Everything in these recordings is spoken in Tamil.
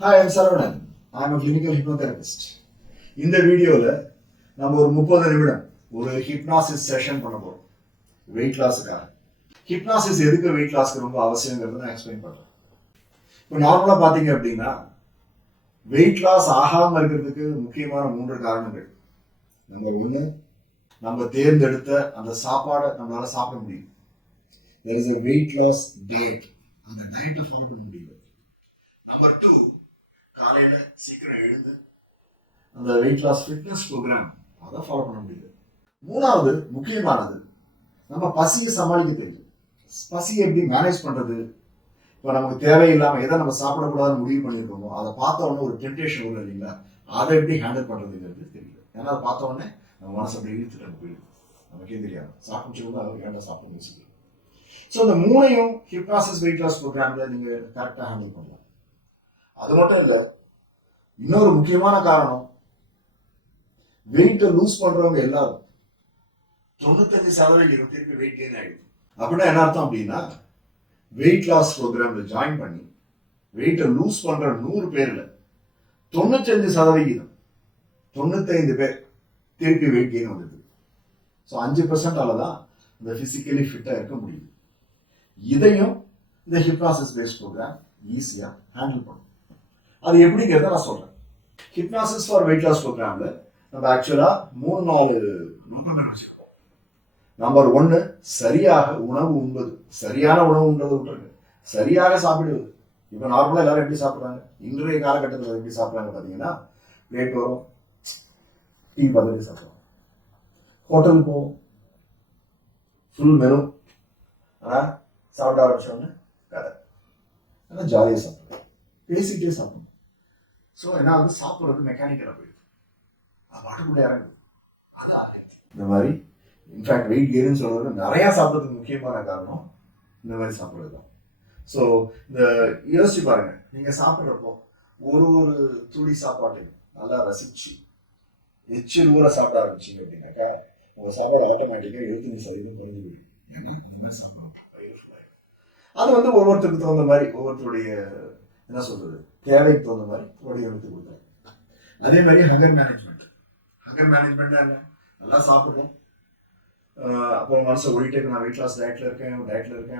Hi, I'm Saravanan. I'm a clinical hypnotherapist. இந்த வீடியோவில் நம்ம ஒரு 30 நிமிடம் ஒரு ஹிப்னாசிஸ் செஷன் பண்ண போகிறோம் வெயிட் லாஸுக்காக. ஹிப்னாசிஸ் எதுக்கு வெயிட் லாஸ்க்கு ரொம்ப அவசியங்கிறத நான் எக்ஸ்பிளைன் பண்ணுறேன். இப்போ நார்மலாக பார்த்தீங்க அப்படின்னா வெயிட் லாஸ் ஆகாமல் இருக்கிறதுக்கு முக்கியமான 3 காரணங்கள். நம்பர் 1, நம்ம தேர்ந்தெடுத்த அந்த சாப்பாடை நம்மளால சாப்பிட முடியும். There is a weight loss diet. அந்த டயட்டை ஃபாலோ பண்ண முடியும். நம்பர் 2, காலையில் சீக்கிரம் எழுந்து அந்த வெயிட் லாஸ் ஃபிட்னஸ் ப்ரோக்ராம் அதை ஃபாலோ பண்ண முடியுது. 3வது முக்கியமானது, நம்ம பசியை சமாளிக்க தெரியும். பசியை எப்படி மேனேஜ் பண்ணுறது? இப்போ நமக்கு தேவையில்லாமல் எதை நம்ம சாப்பிடக்கூடாதுன்னு முடிவு பண்ணியிருக்கோமோ அதை பார்த்த உடனே ஒரு டெம்டேஷன் வரும் இல்லைங்களா, அதை எப்படி ஹேண்டில் பண்ணுறதுங்கிறது தெரியல. ஏன்னா அதை பார்த்த உடனே நம்ம மனசு அப்படி இழுத்துட்டு நம்ம போயிடும், நமக்கே தெரியாது. சாப்பிட்டு அதை வேண்டாம் சாப்பிட யோசிக்கிறோம். ஸோ இந்த 3ஐயும் ஹிப்னாசிஸ் வெயிட் லாஸ் ப்ரோக்ராமில் நீங்கள் கரெக்டாக ஹேண்டில் பண்ணலாம். அது மட்டும் இல்லை, இன்னொரு முக்கியமான காரணம், வெயிட்டை லூஸ் பண்றவங்க எல்லாரும் 95% திருப்பி வெயிட் கெயின் ஆகிடுது. அப்படின்னா என்ன அர்த்தம் அப்படின்னா, வெயிட் லாஸ் ப்ரோக்ராம்ல ஜாயின் பண்ணி வெயிட்டை லூஸ் பண்ற 100 பேர்ல 95% 95 பேர் திருப்பி வெயிட் கெயின் வந்துடுது. ஸோ 5% தான் இந்த பிசிக்கலி ஃபிட்டா இருக்க முடியுது. இதையும் இந்த ஹிப்னாசிஸ் பேஸ்ட் ப்ரோக்ராம் ஈஸியா ஹேண்டில் பண்ணும். அது எப்படிங்கிறத நான் சொல்றேன். ஹிப்னாசிஸ் ஃபார் வெயிட் லாஸ் ப்ரோக்ராம்ல நம்ம ஆக்சுவலா 3-4 நுட்பங்கள் வச்சிருக்கோம். நம்பர் 1, சரியாக உணவு உண்பது. சரியான உணவு உண்பது விட்டுருங்க, சரியாக சாப்பிடுவது. இப்போ நார்மலா எல்லாரும் எப்படி சாப்பிட்றாங்க, இன்றைய காலகட்டத்தில் எப்படி சாப்பிட்றாங்க பார்த்தீங்கன்னா, பிளேட் வரும், டீ பார்த்துட்டு சாப்பிடுவோம், ஹோட்டலுக்கு போவோம், ஃபுல் மெனு, ஆனால் சாப்பிட ஆரம்பிச்சோன்னு கதை, ஆனால் ஜாலியாக சாப்பிடுவோம், பேசிக்கிட்டே சாப்பிடுவோம். ஸோ என்ன வந்து சாப்பிட்றது மெக்கானிக்கலாக போயிடுது, அது பாட்டுக்குள்ளே இறங்குது. அதான் இந்த மாதிரி இன்ஃபேக்ட் வெயிட் கெயின்னு சொல்றது நிறையா சாப்பிட்றதுக்கு முக்கியமான காரணம் இந்த மாதிரி சாப்பிட்றது தான். ஸோ இந்த யோசிச்சு பாருங்க, நீங்கள் சாப்பிட்றப்போ ஒரு துளி சாப்பாட்டு நல்லா ரசிச்சு எச்சில் ஊற சாப்பிட ஆரம்பிச்சிங்க அப்படின்னாக்கா உங்கள் சாப்பாடு ஆட்டோமேட்டிக்காக 75% குறைஞ்சு போயிடும். அது வந்து ஒவ்வொருத்தருக்கு தகுந்த மாதிரி, ஒவ்வொருத்தருடைய என்ன சொல்றது, தேவைக்கு தகுந்த மாதிரி வடிவமைத்து கொடுத்தாங்க. அதே மாதிரி ஹங்கர் மேனேஜ்மெண்ட். ஹங்கர் மேனேஜ்மெண்ட் என்ன, நல்லா சாப்பிடுறோம், அப்புறம் மனசை ஓடிட்டே நான் வெயிட் லாஸ் டயட்ல இருக்கேன்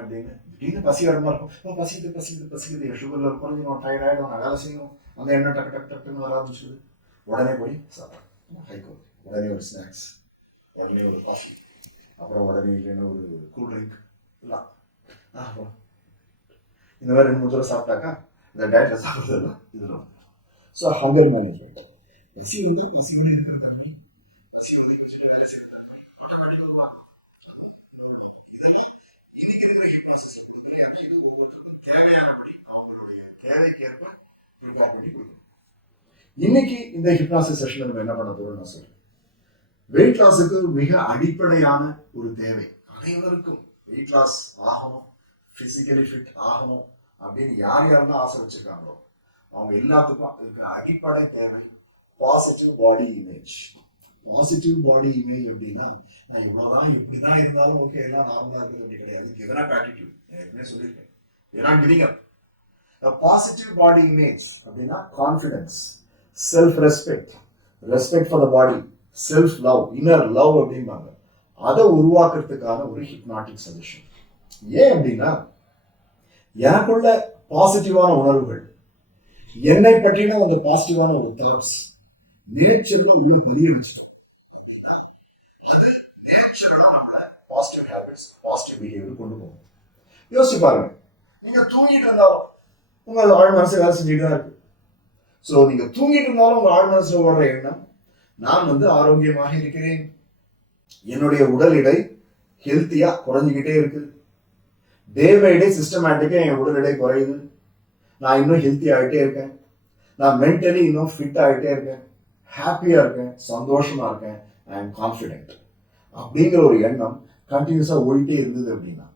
அப்படின்னு திடீர்னு பசி வரமா இருக்கும், பசிக்குது சுகர்ல குறைஞ்சிடும், டயர்ட் ஆகிடும், நான் வேலை செய்யணும், அந்த எண்ணெய் டக்குன்னு வர ஆரம்பிச்சுது. உடனே போய் சாப்பிட்றேன், ஹைகோ, உடனே ஒரு ஸ்நாக்ஸ், உடனே ஒரு காஃபி, அப்புறம் உடனே இல்லைன்னா ஒரு கூல் ட்ரிங்க், இந்த மாதிரி 2-3 தடவை சாப்பிட்டாக்கா இந்த டயட்ல சாப்பிட்றதுலாம் இதெல்லாம். So hunger management. பசி வந்து பசியோட இருக்கிற தன்மை, பசி ஒதுக்கி வச்சுட்டு வேலை செய்யறாங்க, ஆட்டோமேட்டிக்காக உருவாக்கும். இன்னைக்கு இருக்கிற ஹிப்னாசிஸ் இது ஒவ்வொருத்தருக்கும் தேவையானபடி அவங்களுடைய தேவைக்கேற்ப ப்ரிப்பேர் பண்ணி கொடுக்கணும். இன்னைக்கு இந்த ஹிப்னாசிஸ் செஷன்ல நம்ம என்ன பண்ண போறோம் நான் சொல்றேன். வெயிட் லாஸுக்கு மிக அடிப்படையான ஒரு தேவை, அனைவருக்கும் வெயிட் லாஸ் ஆகணும், பிசிக்கலி ஃபிட் ஆகணும் அப்படின்னு யாரெல்லாம் ஆசை வச்சிருக்காங்களோ அவங்க எல்லாத்துக்கும் இருக்கிற அடிப்படை தேவை positive body image. Positive body image அப்படின்னா, நான் இவ்வளவுதான் இப்படிதான் இருந்தாலும் ஓகே, எல்லாம் நார்மலா இருக்குது அப்படி கிடையாது. இதுக்கு எதனா ஆட்டிடியூட் ஏற்கனவே சொல்லியிருக்கேன், இதெல்லாம் giving up. Positive body image அப்படின்னா confidence, self respect, respect for the body, self love, inner love அப்படிம்பாங்க. அதை உருவாக்குறதுக்கான ஒரு ஹிப்னாட்டிக் சஜஷன். ஏன் அப்படின்னா, எனக்குள்ள பாசிட்டிவான உணர்வுகள், என்னை பற்றின அந்த பாசிட்டிவான ஒரு தாட்ஸ் நேச்சர்ல உள்ள பதிய வச்சிருக்கோம். அது நேச்சரலா நம்மள பாசிட்டிவ் ஹேபிட்ஸ், பாசிட்டிவ் பிஹேவியர் கொண்டு போகும். யோசிச்சு பாருங்க, நீங்க தூங்கிட்டு இருந்தாலும் உங்க ஆழ் மனசு வேலை செஞ்சுட்டு தான் இருக்கு. ஸோ நீங்க தூங்கிட்டு இருந்தாலும் உங்க ஆழ் மனசுல ஓடுற எண்ணம், நான் வந்து ஆரோக்கியமாக இருக்கிறேன், என்னுடைய உடல் எடை ஹெல்த்தியா குறைஞ்சிக்கிட்டே இருக்கு, டே பை டே சிஸ்டமேட்டிக்கா என் உடல் எடை குறையுது, நான் இன்னும் ஹெல்த்தி ஆகிட்டே இருக்கேன், நான் மென்டலி இன்னும் ஃபிட் ஆகிட்டே இருக்கேன், ஹாப்பியா இருக்கேன், சந்தோஷமா இருக்கேன், ஐ எம் கான்ஃபிடென்ட் அப்படிங்கிற ஒரு எண்ணம் கண்டினியூஸா ஓடிட்டே இருந்தது அப்படின்னா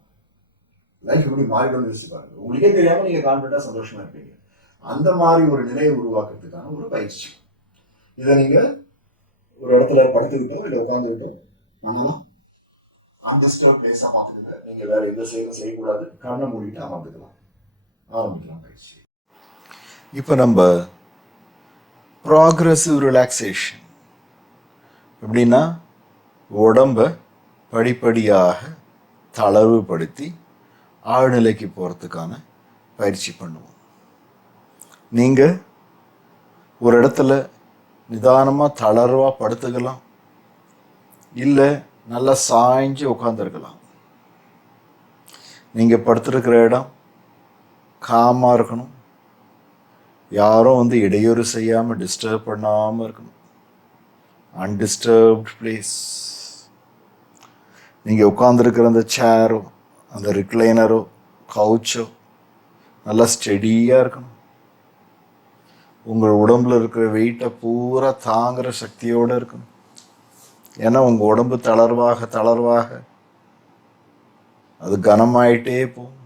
லைஃப் எப்படி மாறிடும் யோசிச்சு பாருங்க. உங்களுக்கே தெரியாம நீங்க கான்ஃபிடென்ட்டா சந்தோஷமா இருப்பீங்க. அந்த மாதிரி ஒரு நிலையை உருவாக்குறதுக்கான ஒரு பயிற்சி. இதை நீங்க ஒரு இடத்துல படுத்துக்கிட்டோம் இல்லை உட்காந்துக்கிட்டோம் பண்ணலாம். அன்டிஸ்டர்ப் பிளேஸா பார்த்துக்கிட்டு நீங்க வேற எந்த செயலும் செய்யக்கூடாது, கண்ணை மூடிட்டு அமர்ந்துக்கலாம், ஆரம்பிக்கலாம் பயிற்சி. இப்போ நம்ம ப்ராக்ரெசிவ் ரிலாக்ஸேஷன் எப்படின்னா உடம்பை படிப்படியாக தளர்வுபடுத்தி ஆழ்நிலைக்கு போகிறதுக்கான பயிற்சி பண்ணுவோம். நீங்கள் ஒரு இடத்துல நிதானமாக தளர்வாக படுத்துக்கலாம், இல்லை நல்லா சாய்ஞ்சு உட்காந்துருக்கலாம். நீங்கள் படுத்துருக்கிற இடம் காமாக இருக்கணும், யாரும் இடையூறு செய்யாமல் டிஸ்டர்ப் பண்ணாமல் இருக்கணும். Undisturbed place. நீங்கள் உட்காந்துருக்கிற அந்த சேரோ, அந்த ரிக்ளைனரோ, கவுச்சோ நல்லா ஸ்டெடியாக இருக்கணும். உங்கள் உடம்புல இருக்கிற வெயிட்டை பூரா தாங்குகிற சக்தியோடு இருக்கணும். ஏன்னா உங்கள் உடம்பு தளர்வாக தளர்வாக அது கனமாயிட்டே போகும்.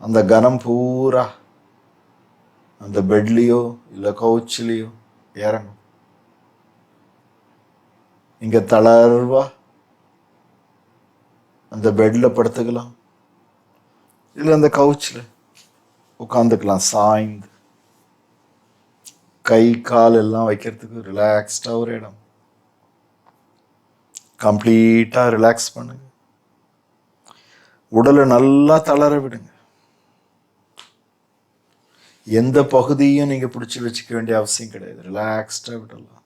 அந்த கனம் பூரா அந்த பெட்லேயோ இல்லை கவுச்சிலேயோ இறங்கும். இங்கே தளர்வா அந்த பெட்டில் படுத்துக்கலாம், இல்லை அந்த கவுச்சில் உட்காந்துக்கலாம். சாய்ந்து கை கால் எல்லாம் வைக்கிறதுக்கு ரிலாக்ஸ்டாக ஒரு இடம். கம்ப்ளீட்டாக ரிலாக்ஸ் பண்ணுங்க. உடலை நல்லா தளர விடுங்க. எந்த பகுதியும் நீங்கள் பிடிச்சி வச்சுக்க வேண்டிய அவசியம் கிடையாது. ரிலாக்ஸ்டாக விடலாம்.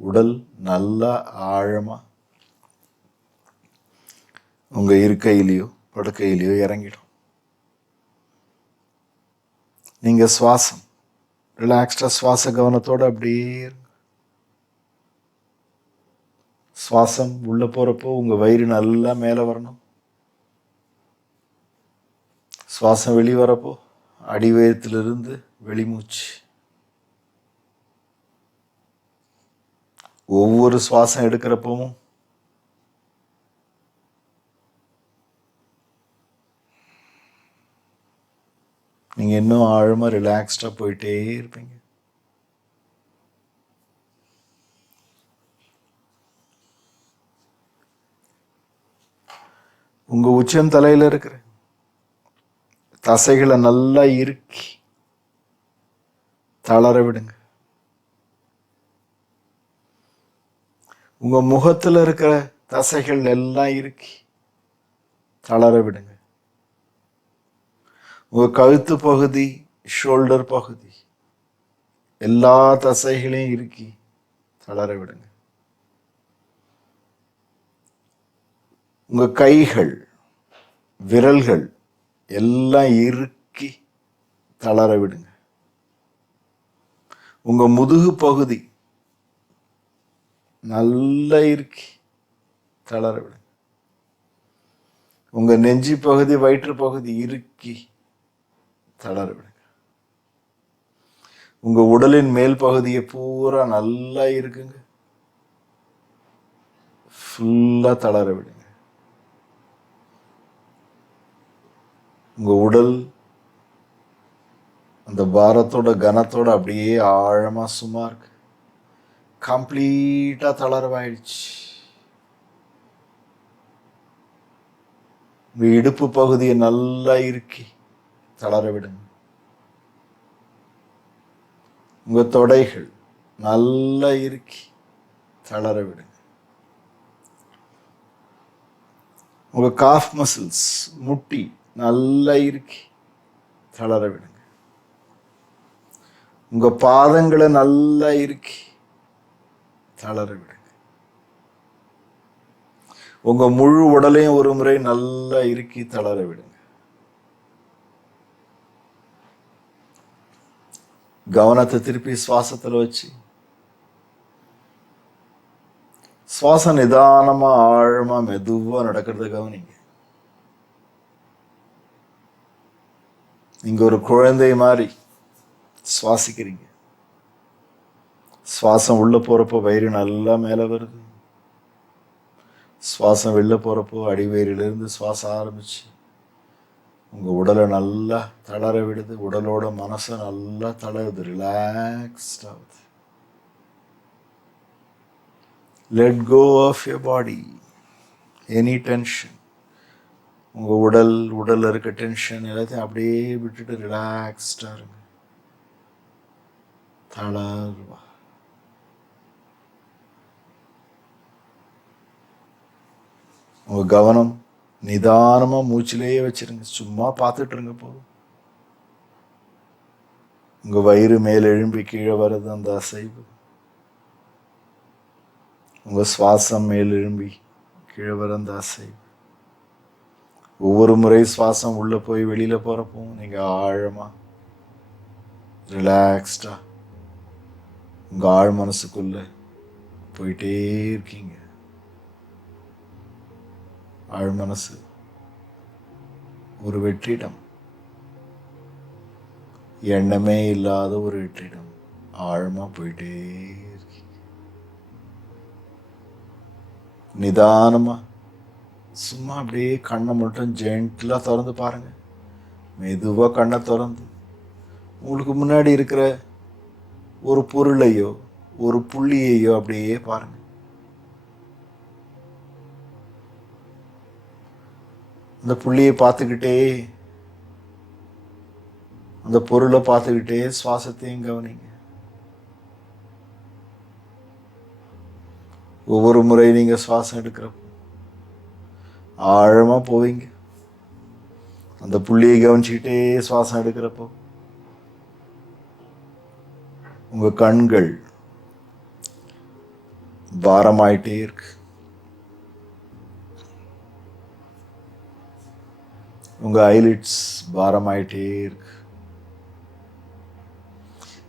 உடல் நல்லா ஆழமாக உங்கள் இருக்கையிலையோ படுக்கையிலையோ இறங்கிடும். நீங்கள் சுவாசம் ரிலாக்ஸ்டாக சுவாச கவனத்தோடு அப்படியே இருங்க. சுவாசம் உள்ளே போகிறப்போ உங்கள் வயிறு நல்லா மேலே வரணும். சுவாசம் வெளியே வரப்போ அடிவயத்திலிருந்து வெளிமூச்சு. ஒவ்வொரு சுவாசம் எடுக்கிறப்பவும் நீங்கள் இன்னும் ஆழமாக ரிலாக்ஸ்டாக போயிட்டே இருப்பீங்க. உங்கள் உச்சந்தலையில் இருக்கிற தசைகளை நல்லா இறுக்கி தளர விடுங்க. உங்கள் முகத்தில் இருக்கிற தசைகள் எல்லாம் இறுக்கி தளர விடுங்க. உங்கள் கழுத்து பகுதி, ஷோல்டர் பகுதி எல்லா தசைகளையும் இறுக்கி தளர விடுங்க. உங்கள் கைகள், விரல்கள் எல்லாம் இறுக்கி தளர விடுங்க. உங்கள் முதுகு பகுதி நல்லா இறுக்கி தளர விடுங்க. உங்கள் நெஞ்சி பகுதி, வயிற்று பகுதி இறுக்கி தளர விடுங்க. உங்கள் உடலின் மேல் பகுதியை பூரா நல்லா இருக்குங்க, ஃபுல்லாக தளர விடுங்க. உங்கள் உடல் அந்த பாரத்தோட கனத்தோட அப்படியே ஆழமாக சும்மா இருக்கு. கம்ப்ளீட்டாக தளர்வாயிடுச்சு. உங்கள் இடுப்பு பகுதியை நல்லா இறுக்கி தளர விடுங்க. உங்கள் தொடைகள் நல்லா இறுக்கி தளர விடுங்க. உங்கள் காஃப் மசில்ஸ், முட்டி நல்லா இறுக்கி தளர விடுங்க. உங்கள் பாதங்களை நல்லா இறுக்கி தளர விடுங்க. உங்கள் முழு உடலையும் ஒரு முறை நல்லா இறுக்கி தளர விடுங்க. கவனத்தை திருப்பி சுவாசத்தில் வச்சு சுவாசம் நிதானமா ஆழமா மெதுவா நடக்கிறத கவனிங்க. நீங்க ஒரு குழந்தை மாதிரி சுவாசிக்கிறீங்க. சுவாசம் உள்ள போறப்போ வயிறு நல்லா மேல வருது. சுவாசம் வெளில போறப்போ அடிவயிறிலிருந்து சுவாசம் ஆரம்பிச்சு உங்க உடலை நல்லா தளர விடுது. உடலோட மனசை நல்லா தளருது, ரிலாக்ஸ்ட் ஆகுது. Let go of your body, any tension. உங்கள் உடலில் இருக்க டென்ஷன் எல்லாத்தையும் அப்படியே விட்டுட்டு ரிலாக்ஸ்டாக இருங்க. தளர்வா. உங்கள் கவனம் நிதானமாக மூச்சிலேயே வச்சிருங்க. சும்மா பார்த்துட்டு இருங்க போதும். உங்கள் வயிறு மேல் எழும்பி கீழே வர்றது அந்த அசைவு. உங்கள் சுவாசம் மேல் எழும்பி கீழே வர அந்த அசைவு. ஒவ்வொரு முறை சுவாசம் உள்ளே போய் வெளியில் போகிறப்போ நீங்கள் ஆழமாக ரிலாக்ஸ்டாக உங்கள் ஆழ் மனசுக்குள்ளே போயிட்டே இருக்கீங்க. ஆழ் மனசு ஒரு வெற்றிடம், எண்ணமே இல்லாத ஒரு வெற்றிடம். ஆழமாக போயிட்டே இருக்கீங்க. நிதானமாக சும்மா அப்படியே கண்ணை மட்டும் ஜென்டிலாக திறந்து பாருங்கள். மெதுவாக கண்ணை திறந்து உங்களுக்கு முன்னாடி இருக்கிற ஒரு பொருளையோ ஒரு புள்ளியையோ அப்படியே பாருங்க. அந்த புள்ளியை பார்த்துக்கிட்டே, அந்த பொருளை பார்த்துக்கிட்டே சுவாசத்தையும் கவனிங்க. ஒவ்வொரு முறை நீங்க சுவாசம் எடுக்கிறப்போ ஆழமா போவீங்க. அந்த புள்ளியை கவனிச்சுக்கிட்டே சுவாசம் எடுக்கிறப்போ உங்க கண்கள் பாரமாயிட்டே இருக்கு. உங்க ஐலிட்ஸ் பாரமாயிட்டே இருக்கு.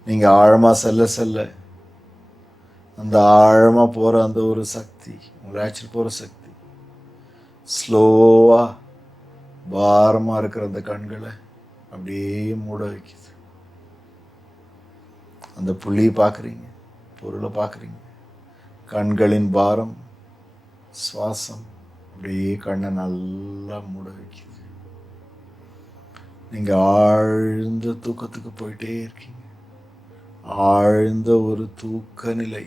நீங்க ஆழமா செல்ல செல்ல அந்த ஆழமா போற அந்த ஒரு சக்தி, உங்களை அழைச்சிட்டு போற சக்தி ஸ்லோவா பாரமா இருக்கிற அந்த கண்களை அப்படியே மூட வைக்குது. அந்த புள்ளியை பார்க்குறீங்க, பொருளை பார்க்குறீங்க. கண்களின் பாரம், சுவாசம் அப்படியே கண்ணை நல்லா மூட வைக்குது. நீங்கள் ஆழ்ந்த தூக்கத்துக்கு போயிட்டே இருக்கீங்க. ஆழ்ந்த ஒரு தூக்க நிலை.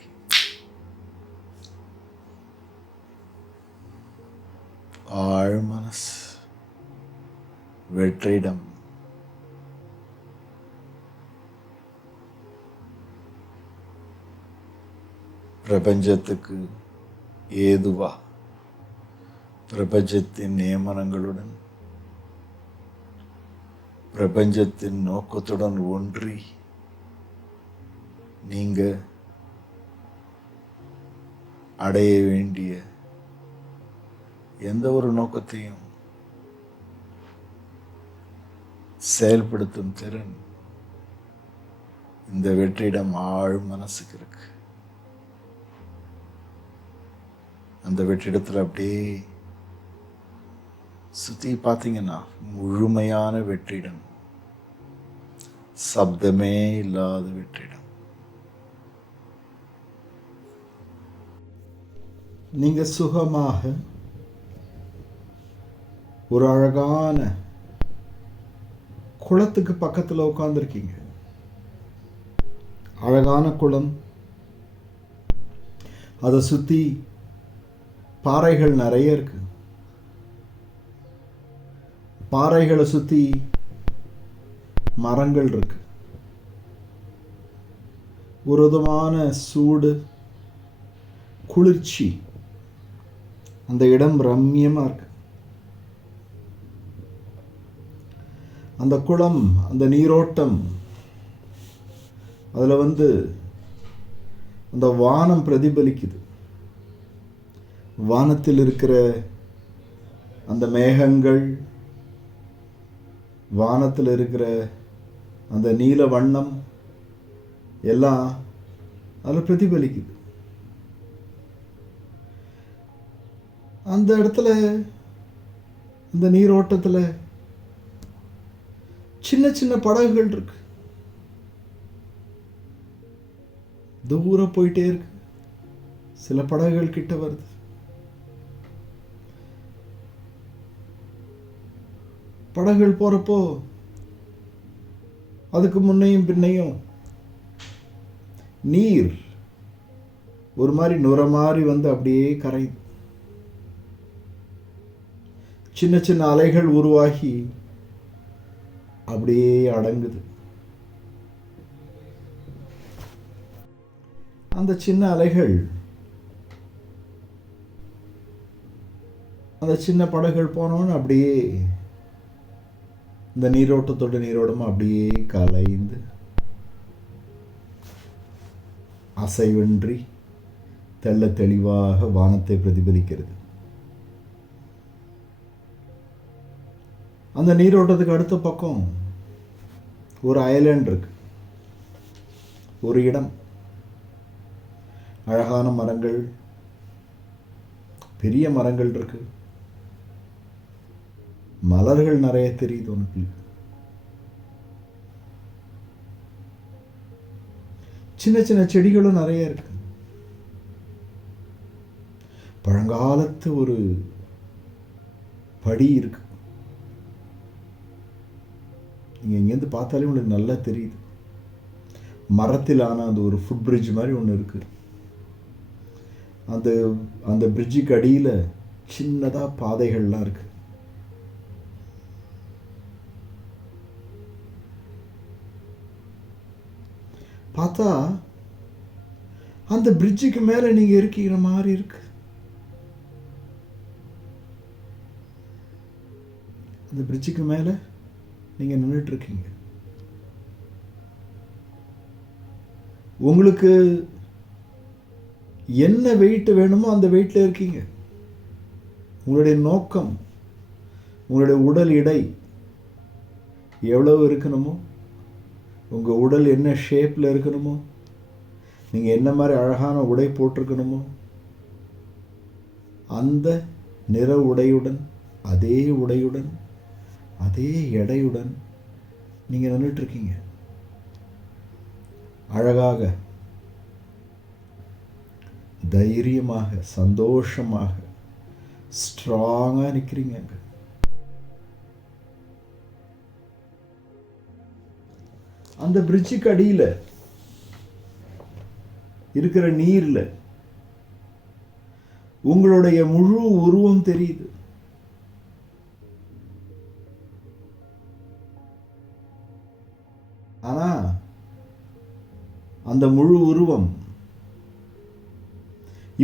ஆழ் மனசு, வெற்றிடம். பிரபஞ்சத்துக்கு ஏதுவா, பிரபஞ்சத்தின் நியமனங்களுடன், பிரபஞ்சத்தின் நோக்கத்துடன் ஒன்றி நீங்க அடைய வேண்டிய எந்த ஒரு நோக்கத்தையும் செயல்படுத்தும் திறன் இந்த வெற்றிடம் ஆழ் மனசுக்கு இருக்கு. அந்த வெற்றிடத்தில் அப்படியே சுற்றி பார்த்தீங்கன்னா முழுமையான வெற்றிடம், சப்தமே இல்லாத வெற்றிடம். நீங்க சுகமாக ஒரு அழகான குளத்துக்கு பக்கத்தில் உட்கார்ந்துருக்கீங்க. அழகான குளம், அதை சுற்றி பாறைகள் நிறைய இருக்கு. பாறைகளை சுற்றி மரங்கள் இருக்கு. ஒரு விதமான சூடு, குளிர்ச்சி. அந்த இடம் ரம்மியமாக இருக்கு. அந்த குளம், அந்த நீரோட்டம், அதில் அந்த வானம் பிரதிபலிக்குது. வானத்தில் இருக்கிற அந்த மேகங்கள், வானத்தில் இருக்கிற அந்த நீல வண்ணம் எல்லாம் அதில் பிரதிபலிக்குது. அந்த இடத்துல, அந்த நீரோட்டத்தில் சின்ன சின்ன படகுகள் இருக்கு. தூரம் போயிட்டே இருக்கு. சில படகுகள் கிட்ட வருது. படகுகள் போறப்போ அதுக்கு முன்னையும் பின்னையும் நீர் ஒரு மாதிரி நுர மாதிரி அப்படியே கரையுது. சின்ன சின்ன அலைகள் உருவாகி அப்படியே அடங்குது. அந்த சின்ன அலைகள், அந்த சின்ன படகுகள் போனோன்னு அப்படியே இந்த நீரோட்டத்தோட நீரோட்டமும் அப்படியே கலைந்து அசைவின்றி தெள்ள தெளிவாக வானத்தை பிரதிபலிக்கிறது. அந்த நீரோட்டத்துக்கு அடுத்த பக்கம் ஒரு ஐலண்ட் இருக்கு, ஒரு இடம். அழகான மரங்கள், பெரிய மரங்கள் இருக்கு, மலர்கள் நிறைய தெரியுது உனக்கு. சின்ன சின்ன செடிகளும் நிறைய இருக்கு. பழங்காலத்து ஒரு படி இருக்கு. நீங்க இங்கேருந்து பார்த்தாலே உங்களுக்கு நல்லா தெரியுது. மரத்திலான அந்த ஒரு ஃபுட் பிரிட்ஜ் மாதிரி ஒன்று இருக்கு. அந்த அந்த பிரிட்ஜுக்கு அடியில் சின்னதாக பாதைகள்லாம் இருக்கு. பார்த்தா அந்த பிரிட்ஜுக்கு மேலே நீங்கள் இருக்கிற மாதிரி இருக்கு. அந்த பிரிட்ஜுக்கு மேலே நீங்கள் நின்றுட்டு இருக்கீங்க. உங்களுக்கு என்ன வெயிட் வேணுமோ அந்த வெயிட்டில் இருக்கீங்க. உங்களுடைய நோக்கம், உங்களுடைய உடல் எடை எவ்வளவு இருக்கணுமோ, உங்கள் உடல் என்ன ஷேப்பில் இருக்கணுமோ, நீங்கள் என்ன மாதிரி அழகான உடை போட்டிருக்கணுமோ, அந்த நிற உடையுடன், அதே உடையுடன், அதே எடையுடன் நீங்கள் நின்றுட்டுருக்கீங்க. அழகாக, தைரியமாக, சந்தோஷமாக, ஸ்ட்ராங்காக நிற்கிறீங்க. அந்த பிரிட்ஜுக்கு அடியில் இருக்கிற நீர்ல உங்களுடைய முழு உருவம் தெரியுது. ஆனா அந்த முழு உருவம்,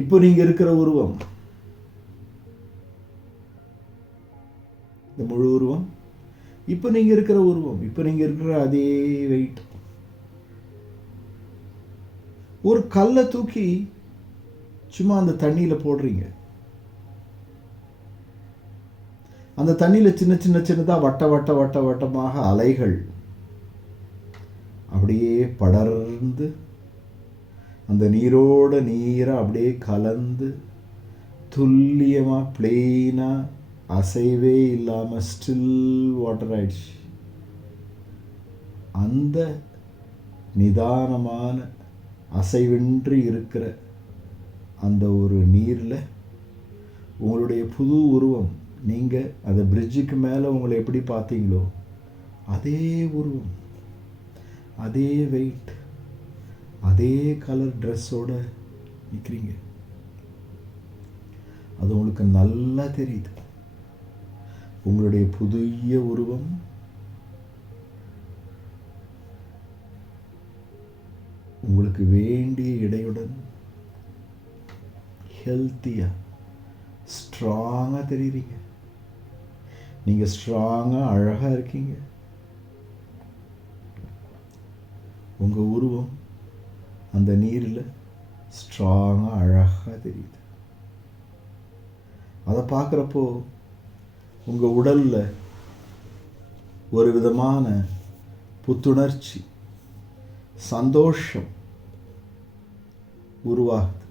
இப்போ நீங்க இருக்கிற உருவம், இந்த முழு உருவம், இப்போ நீங்க இருக்கிற உருவம், இப்போ நீங்க இருக்கிற அதே வெயிட். ஒரு கல்லை தூக்கி சும்மா அந்த தண்ணியில போடுறீங்க. அந்த தண்ணியில சின்ன சின்ன சின்னதா வட்ட வட்ட வட்ட வட்டமாக அலைகள் அப்படியே படர்ந்து அந்த நீரோட நீரை அப்படியே கலந்து துல்லியமா பிளெயினா அசைவே இல்லாம ஸ்டில் வாட்டர் ஆயிடுச்சு. அந்த நிதானமான அசைவின்றி இருக்கிற அந்த ஒரு நீரில் உங்களுடைய புது உருவம், நீங்கள் அந்த பிரிட்ஜுக்கு மேலே உங்களை எப்படி பார்த்தீங்களோ அதே உருவம், அதே வெயிட், அதே கலர் ட்ரெஸ்ஸோடு நிற்கிறீங்க. அது உங்களுக்கு நல்லா தெரியுது. உங்களுடைய புதிய உருவம் உங்களுக்கு வேண்டிய இடையுடன் ஹெல்த்தியாக ஸ்ட்ராங்காக தெரியுறீங்க. நீங்கள் ஸ்ட்ராங்காக அழகாக இருக்கீங்க. உங்கள் உருவம் அந்த நீரில் ஸ்ட்ராங்காக அழகாக தெரியுது. அதை பார்க்குறப்போ உங்கள் உடலில் ஒரு விதமான புத்துணர்ச்சி, சந்தோஷம் உருவாகுது.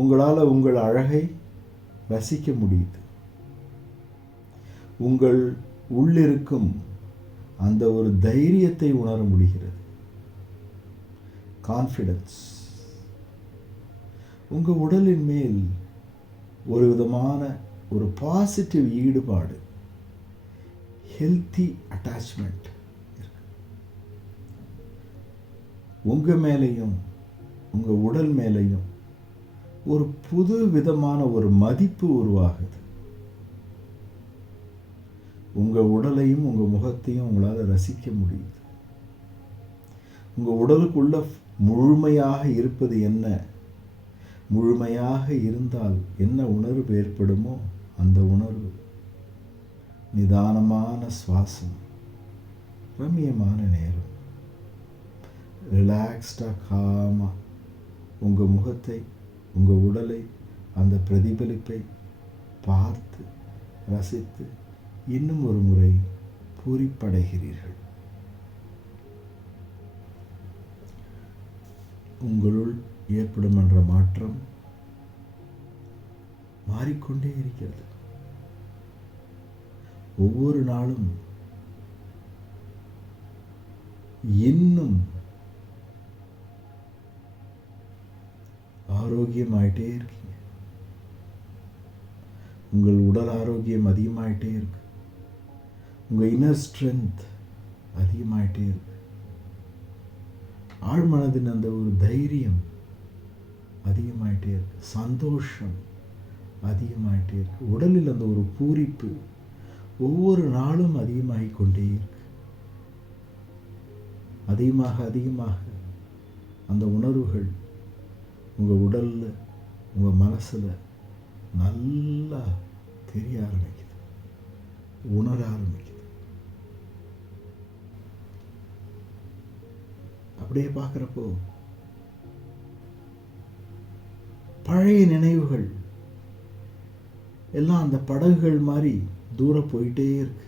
உங்களால் உங்கள் அழகை ரசிக்க முடியுது. உங்கள் உள்ளிருக்கும் அந்த ஒரு தைரியத்தை உணர முடிகிறது. கான்ஃபிடன்ஸ். உங்கள் உடலின் மேல் ஒரு விதமான ஒரு பாசிட்டிவ் ஈடுபாடு, ஹெல்த்தி அட்டாச்மெண்ட் இருக்கு. உங்கள் மேலேயும் உங்கள் உடல் மேலேயும் ஒரு புது விதமான ஒரு மதிப்பு உருவாகுது. உங்கள் உடலையும் உங்கள் முகத்தையும் உங்களால் ரசிக்க முடியுது. உங்கள் உடலுக்குள்ள முழுமையாக இருப்பது என்ன, முழுமையாக இருந்தால் என்ன உணர்வு ஏற்படுமோ அந்த உணர்வு நிதானமான சுவாசம், ரம்மியமான நேரம், ரிலாக்ஸ்டாக காமாக உங்கள் முகத்தை, உங்கள் உடலை, அந்த பிரதிபலிப்பை பார்த்து ரசித்து இன்னும் ஒரு முறை பூரிப்படைகிறீர்கள். உங்களுள் ஏற்படும் என்ற மாற்றம் மாறிக்கொண்டே இருக்கிறது. ஒவ்வொரு நாளும் இன்னும் ஆரோக்கியமாயிட்டே இருக்கீங்க. உங்கள் உடல் ஆரோக்கியம் அதிகமாயிட்டே இருக்கு. உங்கள் இன்னர் ஸ்ட்ரென்த் அதிகமாயிட்டே இருக்கு. ஆழ்மனதின் அந்த ஒரு தைரியம் அதிகமாயிட்டே இருக்கு. சந்தோஷம் அதிகமாயிட்டே இருக்கு. உடலில் அந்த ஒரு பூரிப்பு ஒவ்வொரு நாளும் அதிகமாகிக் கொண்டே இருக்கு. அதிகமாக அதிகமாக அந்த உணர்வுகள் உங்கள் உடலில், உங்கள் மனசில் நல்லா தெரிய ஆரம்பிக்குது, உணர ஆரம்பிக்குது. அப்படியே பார்க்குறப்போ பழைய நினைவுகள் எல்லாம் அந்த படகுகள் மாதிரி தூரம் போயிட்டே இருக்கு.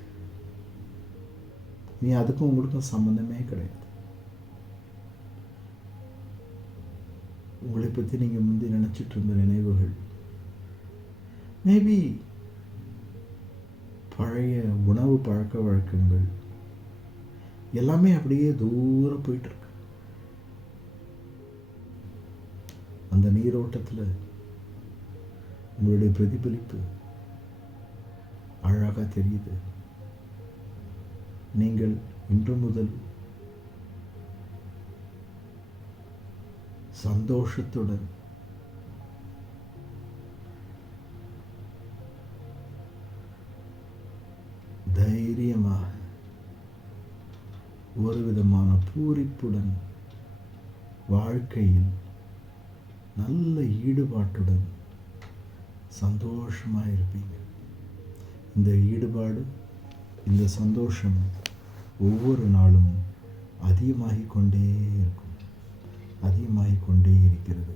நீ அதுக்கும் உங்களுக்கும் சம்பந்தமே கிடையாது. உங்களை பற்றி நீங்கள் முந்தி நினச்சிட்டு இருந்த நினைவுகள், மேபி பழைய உணவு பழக்க வழக்கங்கள் எல்லாமே அப்படியே தூரம் போயிட்டு இருக்கு. அந்த நீரோட்டத்தில் உங்களுடைய பிரதிபலிப்பு அழகாக தெரியுது. நீங்கள் இன்று முதல் சந்தோஷத்துடன் தைரியமாக ஒரு விதமான பூரிப்புடன் வாழ்க்கையில் நல்ல ஈடுபாட்டுடன் சந்தோஷமாக இருப்பீங்க. இந்த ஈடுபாடு, இந்த சந்தோஷம் ஒவ்வொரு நாளும் அதிகமாகிக் கொண்டே இருக்கும், அதிகமாகிக் கொண்டே இருக்கிறது.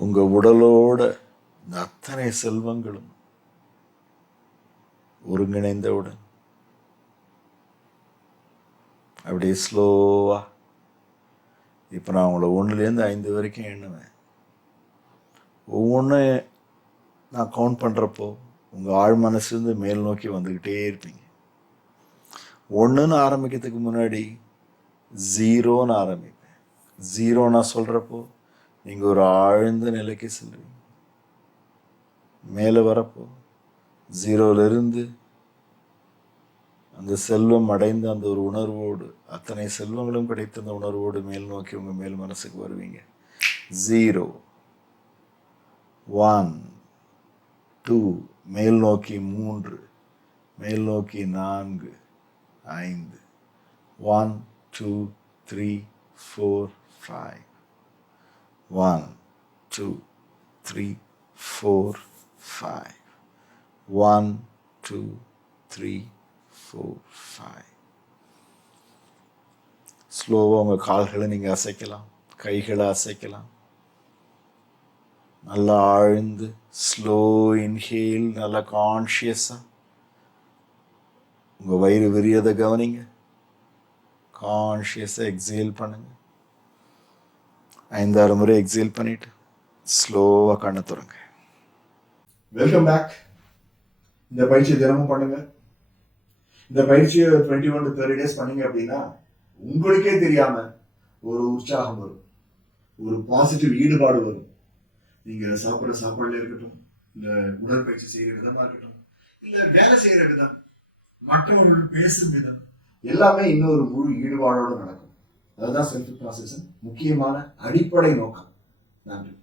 உங்க உடலோட இந்த அத்தனை செல்வங்களும் ஒருங்கிணைந்தவுடன் அப்படியே ஸ்லோவா இப்போ நான் உங்களை 1லேருந்து 5 வரைக்கும் எண்ணுவேன். ஒவ்வொன்றும் நான் கவுண்ட் பண்ணுறப்போ உங்கள் ஆழ் மனசுலேருந்து மேல் நோக்கி வந்துக்கிட்டே இருப்பீங்க. 1ன்னு ஆரம்பிக்கிறதுக்கு முன்னாடி 0ன்னு ஆரம்பிப்பேன். 0 நான் சொல்கிறப்போ நீங்கள் ஒரு ஆழ்ந்த நிலைக்கு செல்வீங்க. மேலே வரப்போ 0லிருந்து அந்த செல்வம் அடைந்த அந்த ஒரு உணர்வோடு, அத்தனை செல்வங்களும் கிடைத்த அந்த உணர்வோடு மேல் நோக்கி உங்கள் மேல் மனசுக்கு வருவீங்க. 0, 1, 2, மேல் நோக்கி 3, மேல் நோக்கி 4, 5, 1, 2, 3, 4, 5, 1, 2, 3, 4, 5, 1, 2, 3, 4, 5. ஸ்லோவாக உங்கள் கால்களை நீங்கள் அசைக்கலாம், கைகளை அசைக்கலாம். நல்லா ஆழ்ந்து ஸ்லோ இன்ஹேல், நல்லா கான்ஷியஸாக உங்கள் வயிறு விரியதை கவனிங்க. கான்ஷியஸாக எக்ஸேல் பண்ணுங்க. 5-6 முறை எக்ஸேல் பண்ணிட்டு ஸ்லோவாக கண்ணை திறங்க. Welcome back. இந்த பயிற்சியை தினமும் பண்ணுங்க. இந்த பயிற்சியை 21 to 30 days பண்ணீங்க அப்படின்னா உங்களுக்கே தெரியாம ஒரு உற்சாகம் வரும், ஒரு பாசிட்டிவ் ஈடுபாடு வரும். நீங்க சாப்பிட்ற சாப்பாடுல இருக்கட்டும், இல்ல உடற்பயிற்சி செய்யற விதமா இருக்கட்டும், இல்ல வேலை செய்யற விதம், மற்றவர்கள் பேசும் விதம், எல்லாமே இன்னொரு முழு ஈடுபாடோடு நடக்கும். அதுதான் செல்ஃப் ப்ராசஸின் முக்கியமான அடிப்படை நோக்கம். நன்றி.